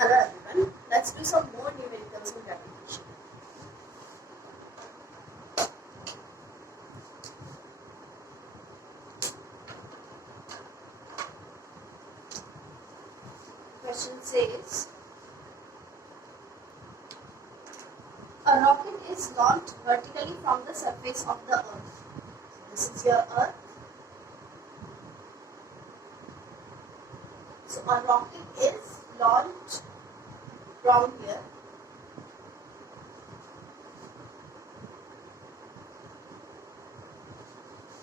Hello everyone, let's do some more numericals in gravitation. Question says, a rocket is launched vertically from the surface of the earth. This is your earth. So a rocket is launched from here.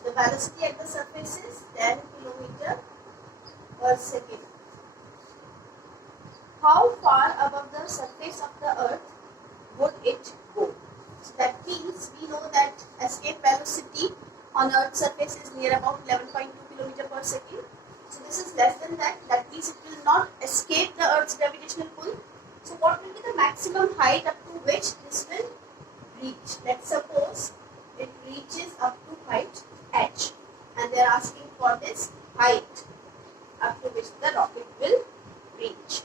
The velocity at the surface is 10 km per second. How far above the surface of the earth would it go? So that means we know that escape velocity on earth's surface is near about 11.2 km per second. So this is less than that. That means it will not escape the earth's gravitational pull. So what will be the maximum height up to which this will reach? Let's suppose it reaches up to height h, and they are asking for this height up to which the rocket will reach.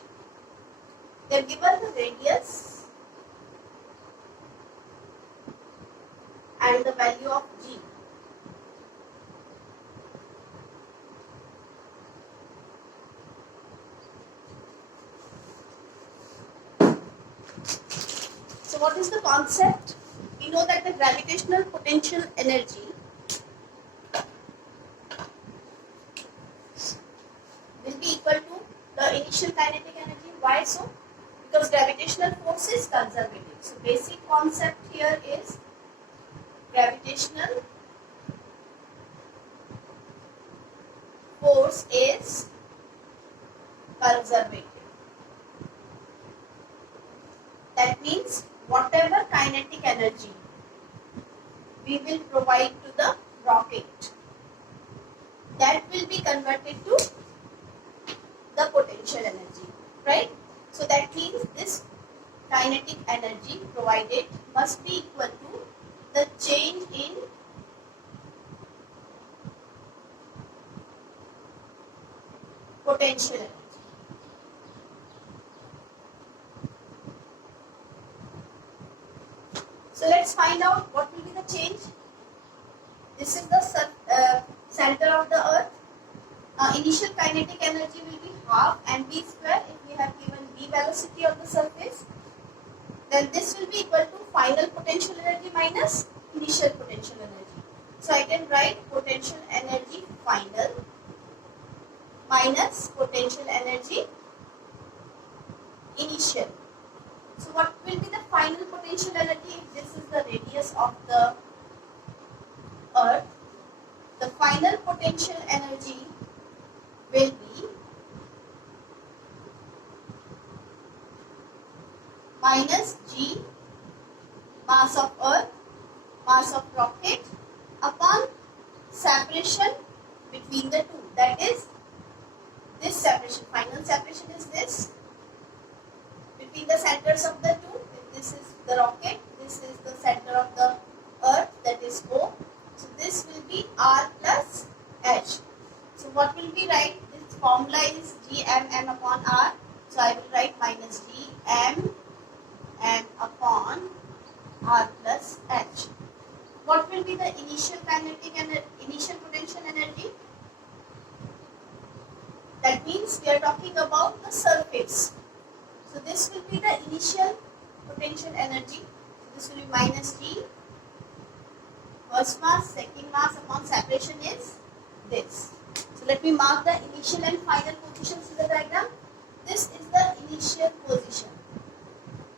They are given the radius and the value of g. So what is the concept? We know that the gravitational potential energy will be equal to the initial kinetic energy. Why so? Because gravitational force is conservative. So basic concept here is gravitational force is conservative. That means whatever kinetic energy we will provide to the rocket, that will be converted to the potential energy, right? So that means this kinetic energy provided must be equal to the change in potential energy. So let's find out what will be the change. This is the center of the earth. Initial kinetic energy will be half mv square if we have given v velocity of the surface. Then this will be equal to final potential energy minus initial potential energy. So I can write potential energy final minus potential energy initial. So what will be the final potential energy if this is the radius of the earth? The final potential energy will be minus g, mass of earth, mass of rocket, upon separation between the two. That is this separation. Final separation is this between the centers of the two. This is the rocket, this is the center of the earth, that is O. So this will be R plus H. So what will we write? This formula is Gm upon R. So I will write minus Gm upon R plus H. What will be the initial kinetic and initial potential energy? That means we are talking about the surface. So this will be the initial potential energy. So this will be minus G, first mass, second mass upon separation is this. So let me mark the initial and final positions in the diagram. This is the initial position.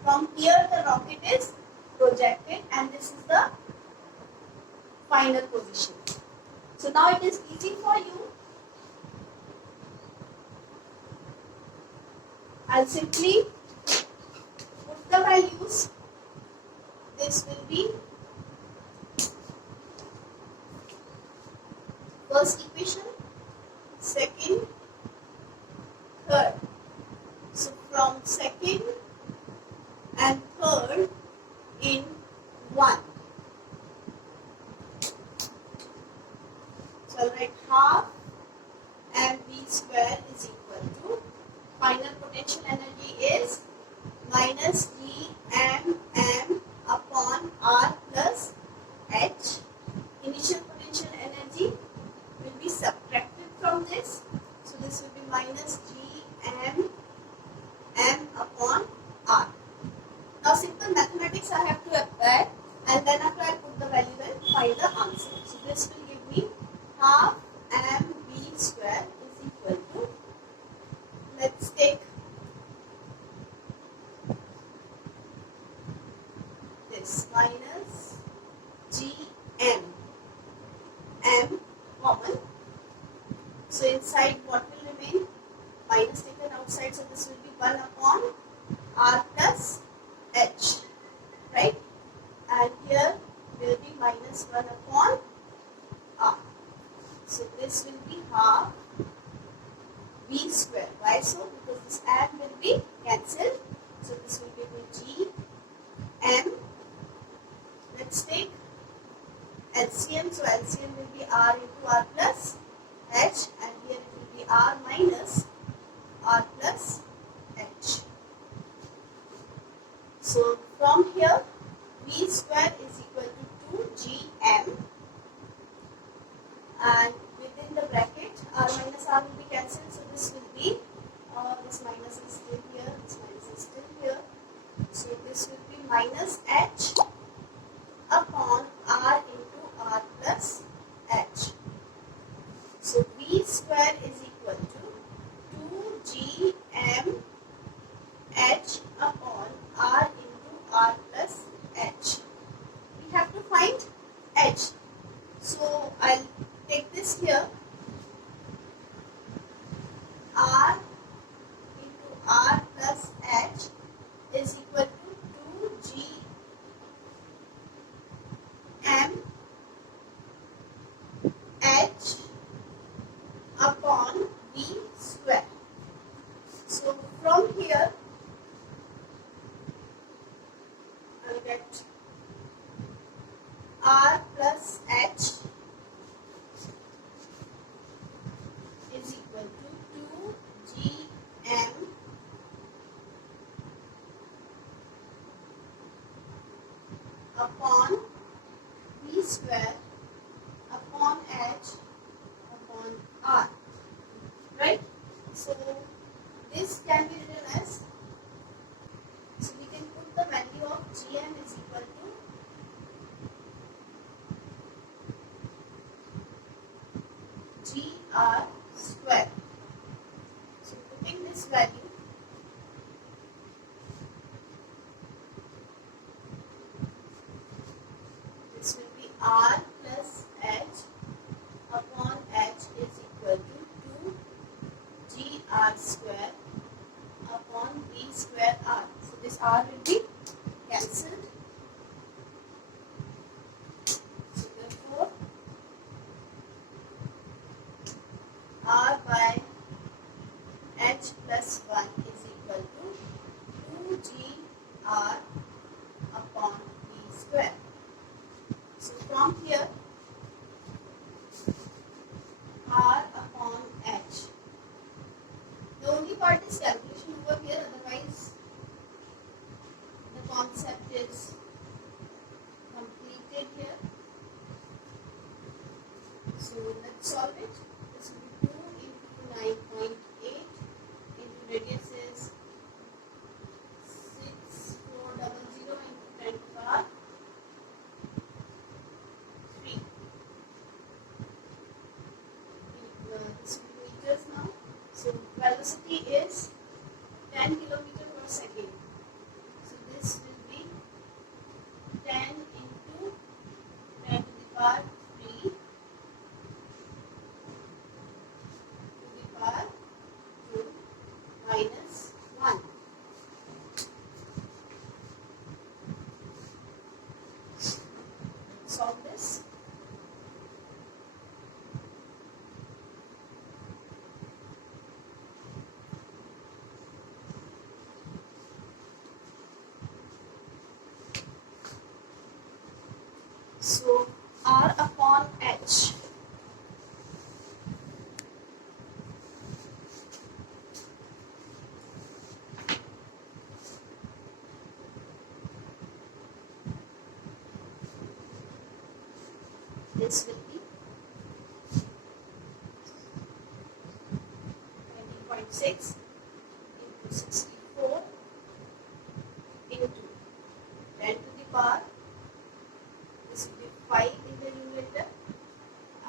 From here the rocket is projected and this is the final position. So now it is easy for you. I'll simply put the values. This will be first equation, second, third. So from second and third in 1. So I'll write half mv square is equal to final potential energy is minus Gm m upon r. Now simple mathematics I have to apply, and then after I put the value and find the answer. So this will give me half mv square is equal to, let's take this minus Gm, m common. So inside what will remain? Minus taken outside, so this will be 1 upon r plus h, right? And here will be minus 1 upon r. So this will be half v square. Why so? Because this m will be cancelled. So this will give me g m. Let's take LCM. So LCM will be r into r plus h, and here it will be r minus r plus h. So from here v square is equal to 2gm, and within the bracket r minus r will be cancelled, so this will be this minus is still here, this minus is still here, so this will be minus h upon r into r plus h. So v square is equal to 2gm h upon r into r plus h. We have to find h. So I'll take this here, r into r plus h is equal to 2gm h upon v square. So from here I'll get r plus h is equal to 2gm upon v square upon h upon r, right? So this can be written as, so we can put the value of gm is equal to gr square. So putting this value, this will be r plus h upon h is equal to 2gr square upon v square r. So this r will be cancelled. So therefore r by h plus 1 is equal to 2gr upon v square. So from here r upon h, the only part is calculation over here, otherwise the concept is completed here. So let's solve it. This will be 2 into 9.8 into radius is 6400 into 10 to the power 3. This will be meters now. So velocity is 10 kilometer per second. So this will be 10 into 10 to the power 3 to the power 2 minus 1. Solve this. So r upon h this will be 20.8 6 into 64 into 10 to the power, this will be 5 in the numerator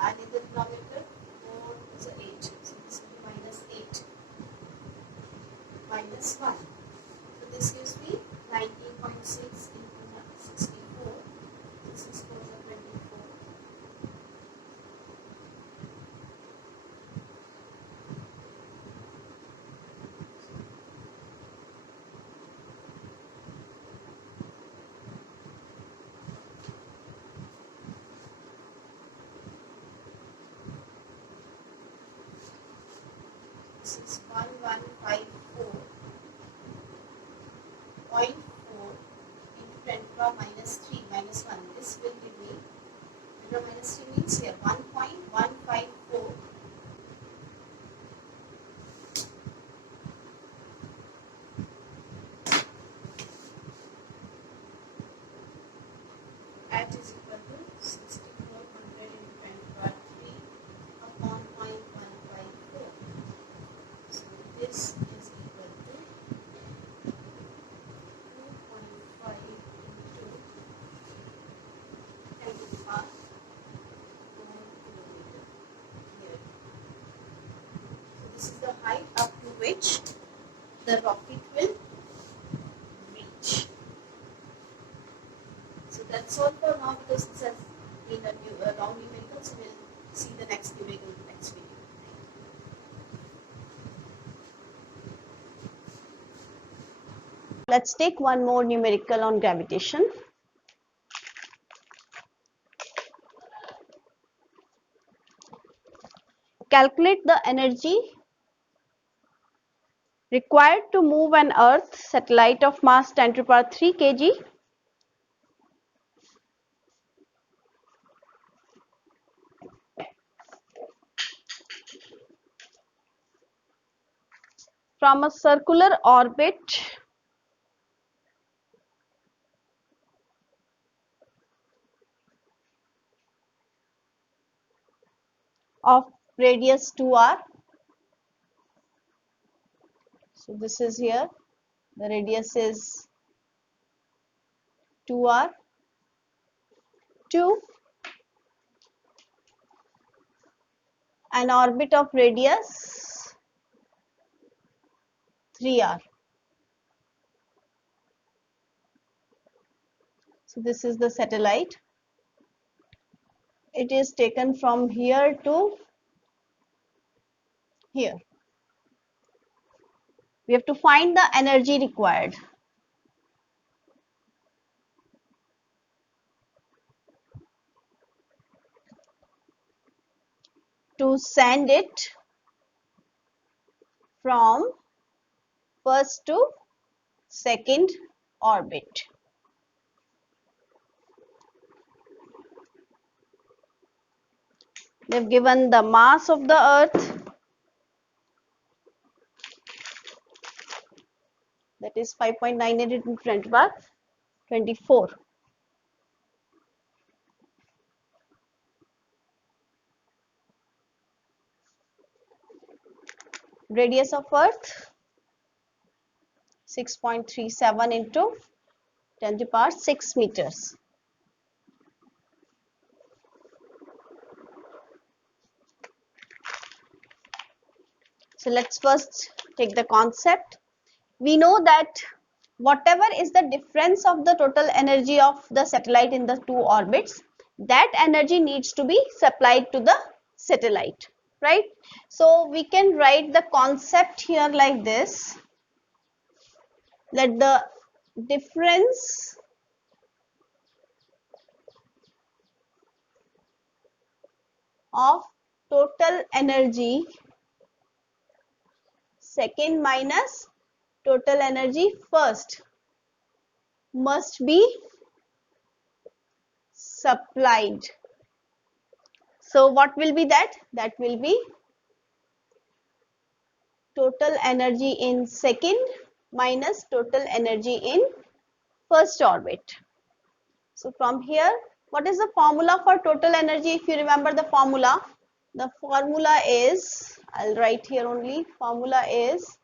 and in the denominator 4 is 8. So this will be minus 8 minus 1. So this gives me 19.6 into 64. This is 4 is 24. This is 1154.4 into 10 to the power minus 3 minus 1. This will give me 10 to the power minus 3 means here 1.154 at is equal to 6400 into 10 to the power 3 upon 0.154. So this is equal to 2.5 into 10 to the power 4 kilometer here. So this is the height up to which the rocket will reach. So that's all for now, because this has been a long numerical, so we'll see the next numerical in the next video. Let's take one more numerical on gravitation. Calculate the energy required to move an Earth satellite of mass 10 to the power 3 kg from a circular orbit of radius 2r. So this is here, the radius is 2r, to an orbit of radius 3r. So this is the satellite. It is taken from here to here. We have to find the energy required. To send it from first to second orbit. They've given the mass of the Earth, that is 5.98 into 10 to the power 24. Radius of Earth 6.37 into 10 to the power 6 meters. So let's first take the concept. We know that whatever is the difference of the total energy of the satellite in the two orbits, that energy needs to be supplied to the satellite, right? So we can write the concept here like this, that the difference of total energy second minus total energy first must be supplied. So what will be that? That will be total energy in second minus total energy in first orbit. So from here, what is the formula for total energy? If you remember the formula, The formula is, I'll write here only, formula is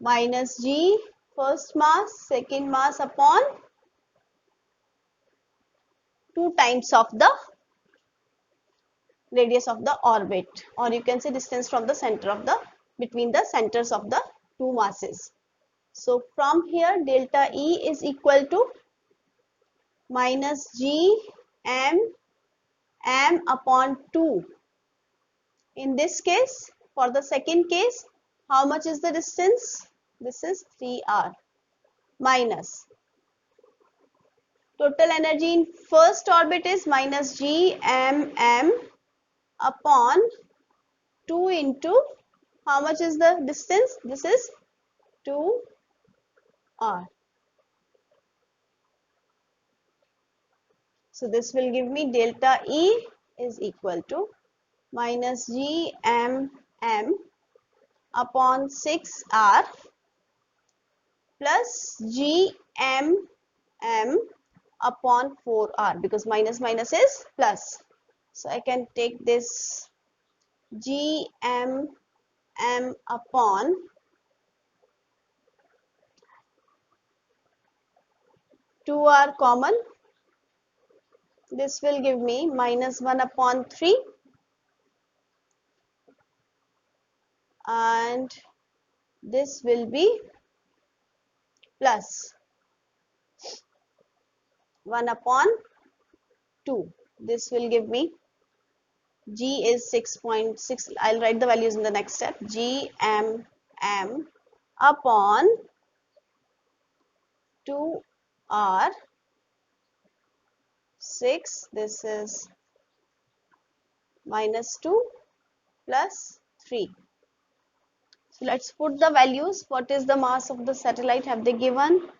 minus g first mass, second mass upon 2 times of the radius of the orbit, or you can say distance from the center of the, between the centers of the two masses. So from here delta E is equal to minus g m upon 2. In this case, for the second case, how much is the distance? This is 3r minus total energy in first orbit is minus g m upon 2 into how much is the distance? This is 2r. So this will give me delta E is equal to minus g m upon 6r plus g m upon 4r, because minus minus is plus. So I can take this g m upon 2r common. This will give me minus 1 upon 3 and this will be plus 1 upon 2. This will give me G is 6.6. I'll write the values in the next step. G m upon 2r 6. This is minus 2 plus 3. So let's put the values. What is the mass of the satellite? Have they given?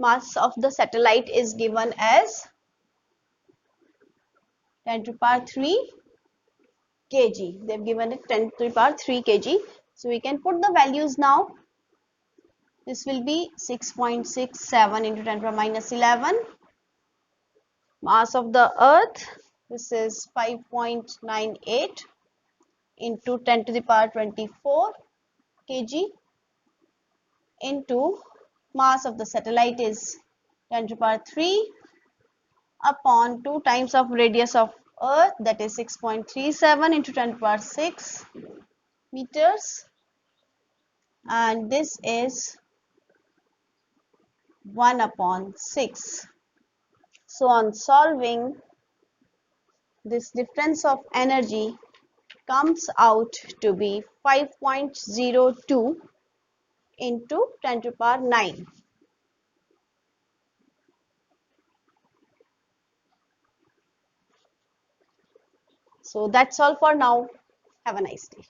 Mass of the satellite is given as 10 to the power 3 kg. They've given it 10 to the power 3 kg. So we can put the values now. This will be 6.67 into 10 to the power minus 11. Mass of the earth, this is 5.98 into 10 to the power 24 kg into mass of the satellite is 10 to the power 3 upon 2 times of radius of earth, that is 6.37 into 10 to the power 6 meters, and this is 1 upon 6. So on solving, this difference of energy comes out to be 5.02 into 10 to the power 9. So that's all for now. Have a nice day.